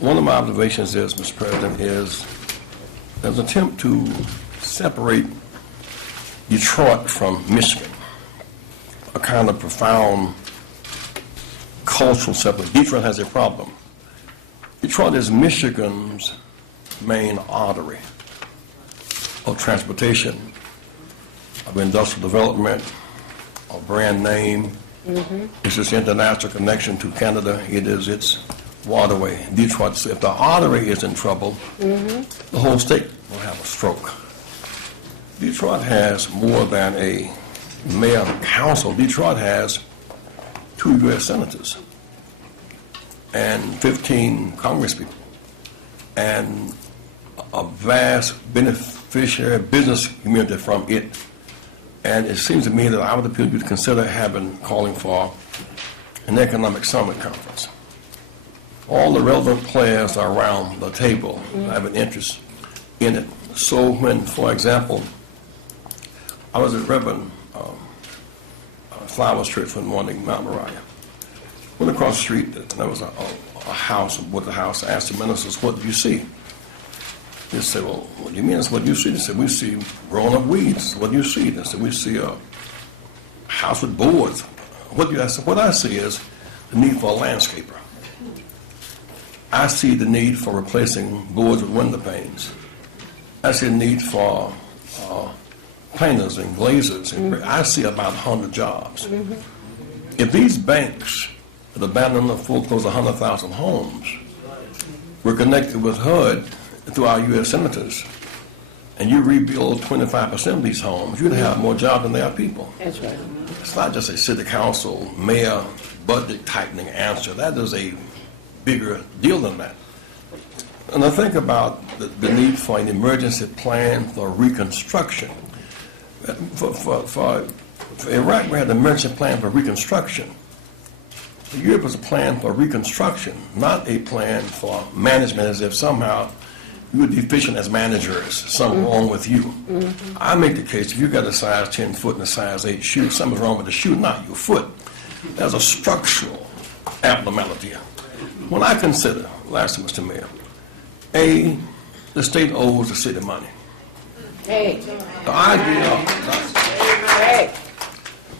One of my observations is, Mr. President, is there's an attempt to separate Detroit from Michigan, a kind of profound cultural separation. Detroit has a problem. Detroit is Michigan's main artery of transportation, of industrial development, of brand name. It's its international connection to Canada. It is its waterway. Detroit, if the artery is in trouble, the whole state will have a stroke. Detroit has more than a mayor and council. Detroit has 2 U.S. senators and 15 congresspeople and a vast beneficiary business community from it. And it seems to me that I would appeal to you to consider calling for an economic summit conference. All the relevant players are around the table have an interest in it. So when, for example, I was at Reverend Flowers Church one morning, Mount Moriah. Went across the street, and there was a house, with the house. I asked the ministers, what do you see? They said, well, what do you mean? I said, what do you see? They said, we see grown-up weeds. What do you see? They said, we see a house with boards. What do you? I said, what I see is the need for a landscaper. I see the need for replacing boards with window panes. I see the need for painters and glazers. I see about 100 jobs. If these banks that abandoned or foreclosed 100,000 homes were connected with HUD through our U.S. senators, and you rebuild 25% of these homes, you'd have more jobs than there are people. That's right. It's not just a city council, mayor, budget tightening answer. That is a bigger deal than that. And I think about the need for an emergency plan for reconstruction. For Iraq, we had an emergency plan for reconstruction. For Europe was a plan for reconstruction, not a plan for management, as if somehow you were deficient as managers, something wrong with you. I make the case, if you got a size 10 foot and a size 8 shoe, something's wrong with the shoe, not your foot. There's a structural abnormality. When I consider, lastly, Mr. Mayor, the state owes the city money. The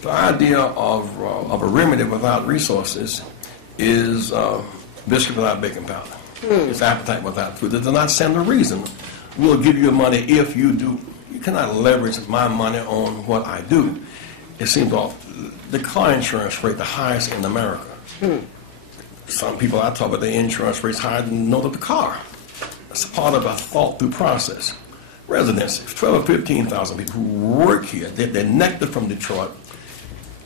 idea of a remedy without resources is biscuit without baking powder. It's appetite without food. That does not stand a reason. We'll give you money if you do. You cannot leverage my money on what I do. It seems off. The car insurance rate, the highest in America. Some people I talk about, the insurance rate's higher than the note of the car. It's part of a thought-through process. Residents, 12 or 15,000 people who work here, they're nectar from Detroit,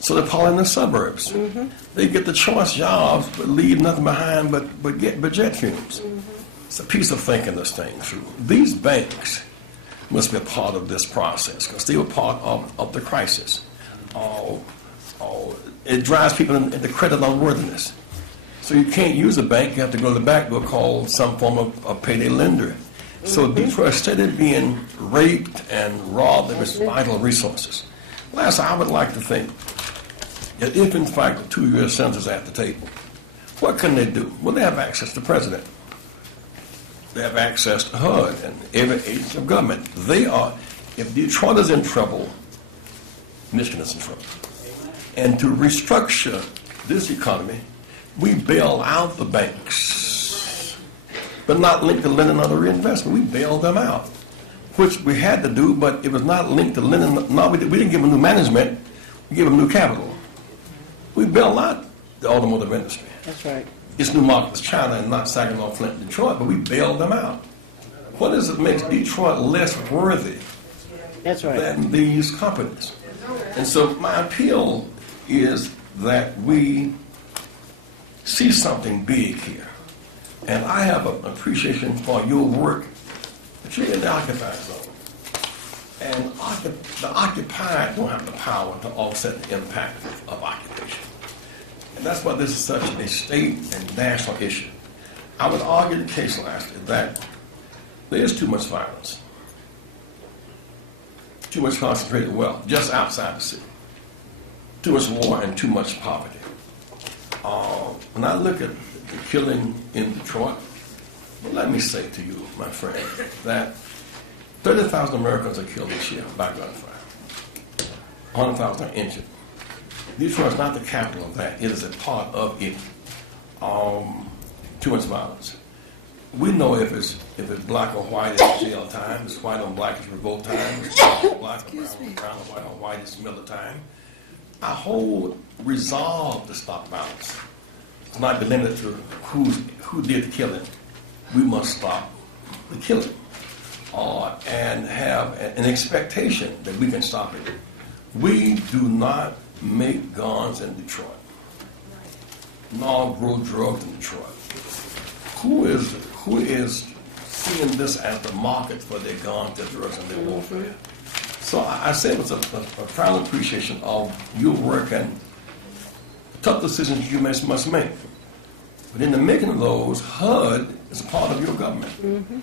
so they're probably in the suburbs. They get the choice jobs, but leave nothing behind but jet fumes. It's a piece of thinking this thing through. These banks must be a part of this process because they were part of the crisis. It drives people into credit unworthiness. So you can't use a bank, you have to go to the back door called some form of payday lender. So Detroit, instead of being raped and robbed of its vital resources. Last, I would like to think that if in fact the 2 U.S. senators are at the table, what can they do? Well, they have access to the president. They have access to HUD and every agency of government. If Detroit is in trouble, Michigan is in trouble. And to restructure this economy, we bail out the banks, but not linked to lending or reinvestment. We bailed them out, which we had to do, but it was not linked to lending. No, we didn't give them new management. We gave them new capital. We bailed out the automotive industry. That's right. Its new market was China and not Saginaw, Flint, and Detroit, but we bailed them out. What is it makes Detroit less worthy than these companies? And so my appeal is that we see something big here. And I have an appreciation for your work, but you're in the occupied zone. And the occupied don't have the power to offset the impact of occupation. And that's why this is such a state and national issue. I would argue the case lastly that there is too much violence, too much concentrated wealth just outside the city, too much war and too much poverty. When I look at the killing in Detroit, Well, let me say to you, my friend, that 30,000 Americans are killed each year by gunfire. 100,000 are injured. Detroit is not the capital of that. It is a part of it. Too much violence. We know if it's black or white, it's jail time. It's white on black, it's revolt time. It's black or brown or white on white, it's Miller time. Our whole resolve to stop violence is not be limited to who did the killing. We must stop the killing and have an expectation that we can stop it. We do not make guns in Detroit, nor grow drugs in Detroit. Who is seeing this as the market for their guns, their drugs, and their warfare? So I say it's a profound appreciation of your work and tough decisions you must make. But in the making of those, HUD is a part of your government. Mm-hmm.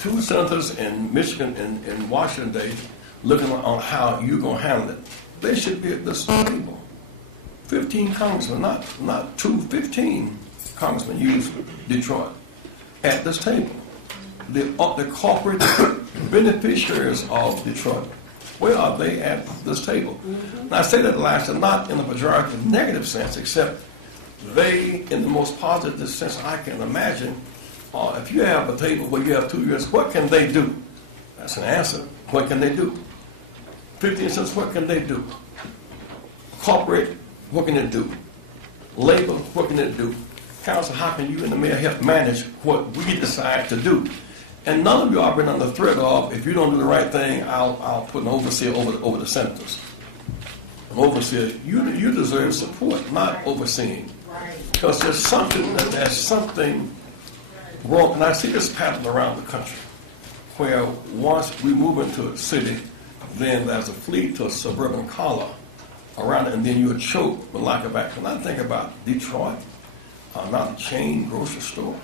2 senators in Michigan and Washington State looking on how you're going to handle it. They should be at this table. 15 congressmen, not 2, 15 congressmen use Detroit at this table. The corporate beneficiaries of Detroit, where are they at this table? Mm-hmm. Now I say that last, not in a pejorative negative sense, except they, in the most positive sense I can imagine, if you have a table where you have 2 years, what can they do? That's an answer. What can they do? 15 cents, what can they do? Corporate, what can it do? Labor, what can it do? Council, how can you and the mayor help manage what we decide to do? And none of you are under the threat of, if you don't do the right thing, I'll put an overseer over the senators. An overseer, you deserve support, not overseeing. Because there's something wrong. And I see this pattern around the country, where once we move into a city, then there's a fleet to a suburban collar around it, and then you're choked with lack of action. When I think about Detroit, not a chain grocery store.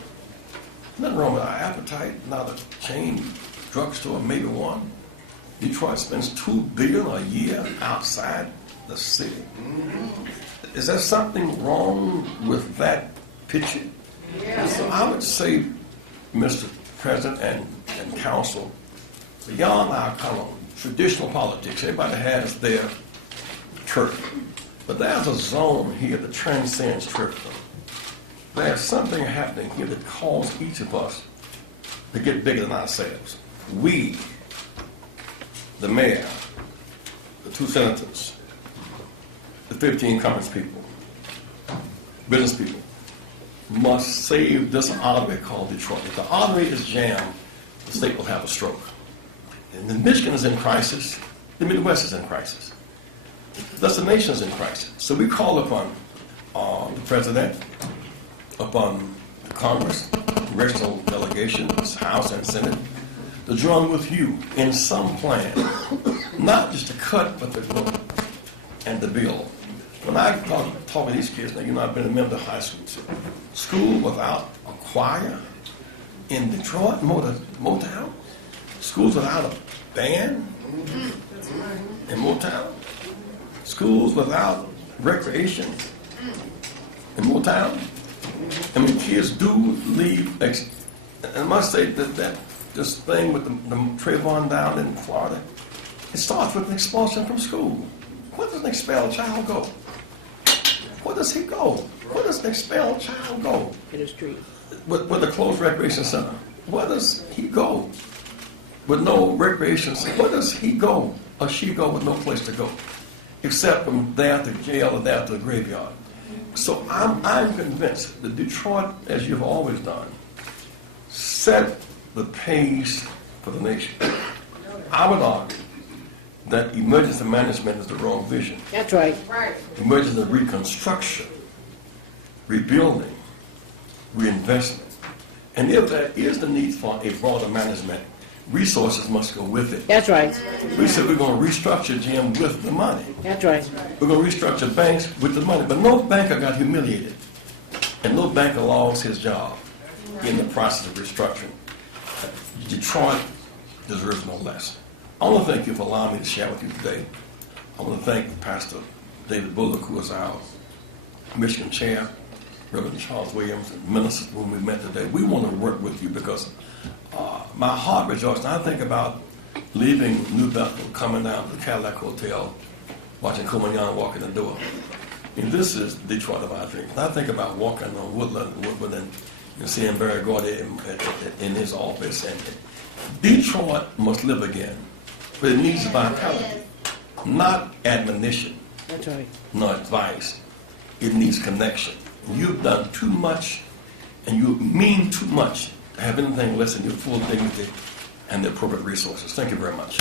Nothing wrong with our appetite, not a chain drugstore, maybe one. Detroit spends $2 billion a year outside the city. Is there something wrong with that picture? Yeah. So I would say, Mr. President and Council, beyond our kind of traditional politics, everybody has their turf. But there's a zone here that transcends turfdom. There's something happening here that calls each of us to get bigger than ourselves. We, the mayor, the 2 senators, the 15 Congress people, business people, must save this artery called Detroit. If the artery is jammed, the state will have a stroke. And then Michigan is in crisis, the Midwest is in crisis. Thus the nation is in crisis. So we call upon the President, upon the Congress, congressional delegations, House and Senate, to join with you in some plan, not just to cut, but to grow and to build. When I talk to these kids, now you know I've been a member of high school. School without a choir in Detroit, Motown. Schools without a band in Motown. Schools without recreation in Motown. I mean, kids do leave. And I must say that this thing with the Trayvon down in Florida, it starts with an expulsion from school. Where does an expelled child go? Where does he go? Where does an expelled child go? In the street. With a closed recreation center. Where does he go? With no recreation center. Where does he go or she go with no place to go? Except from there to jail or there to the graveyard. So I'm convinced that Detroit, as you've always done, set the pace for the nation. I would argue that emergency management is the wrong vision. That's right. Emergency reconstruction, rebuilding, reinvestment. And if there is the need for a broader management, resources must go with it. That's right. We said we're going to restructure Jim with the money. That's right. We're going to restructure banks with the money. But no banker got humiliated. And no banker lost his job in the process of restructuring. Detroit deserves no less. I want to thank you for allowing me to share with you today. I want to thank Pastor David Bullock, who is our Michigan chair. Reverend Charles Williams, and ministers whom we met today. We want to work with you because my heart rejoices. I think about leaving New Bethel, coming down to the Cadillac Hotel, watching Kumanyan walk in the door. And this is Detroit of our dreams. I think about walking on Woodland and seeing Barry Gordy in his office. And Detroit must live again, but it needs vitality, not admonition, That's right. no advice. It needs connection. You've done too much, and you mean too much to have anything less than your full dignity and the appropriate resources. Thank you very much.